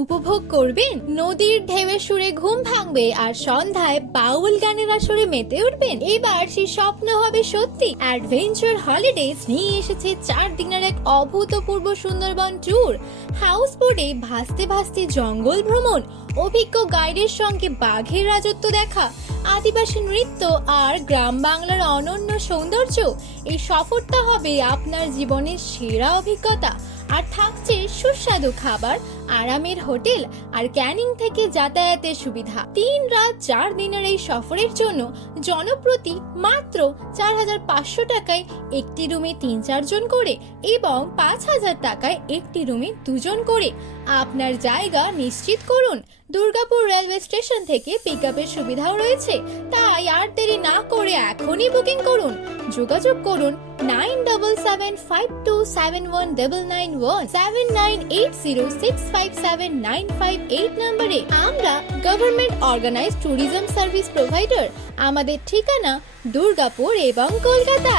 উপভোগ করবেন? নদীর ঢেউয়ে সুরে ঘুম ভাঙবে আর সন্ধ্যায় বাউল গানের আসরে মেতে উঠবেন। এবার সেই স্বপ্ন হবে সত্যি। অ্যাডভেঞ্চার হলিডেজ নিয়ে এসেছে চার দিনের এক অভূতপূর্ব সুন্দরবন ট্যুর। হাউস বোটে ভাসতে ভাসতে জঙ্গল ভ্রমণ, অভিজ্ঞ গাইডের সঙ্গে বাঘের রাজত্ব দেখা, আদিবাসী নৃত্য আর গ্রাম বাংলার অনন্য সৌন্দর্য। এই সফরটা হবে আপনার জীবনের সেরা অভিজ্ঞতা। আর থাকছে সুস্বাদু খাবার আরামের হোটেল আর ক্যানিং থেকে যাতায়াতের সুবিধা। তিন রাত চার দিনের এই সফরের জন্য জনপ্রতি মাত্র চার হাজার পাঁচশো টাকায় একটি রুমে তিন চারজন করে এবং পাঁচ হাজার টাকায় একটি রুমে দুজন করে। আপনার জায়গা নিশ্চিত করুন। দুর্গাপুর রেলওয়ে স্টেশন থেকে পিক আপের সুবিধাও রয়েছে। তাই আর দেরি না করে এখনই বুকিং করুন। যোগাযোগ করুন nine double seven five two seven one double nine one seven nine eight zero six seven nine five eight নম্বরে আমরা government organise tourism service provider আমাদের ঠিকানা দুর্গাপুর এবং কলকাতায়।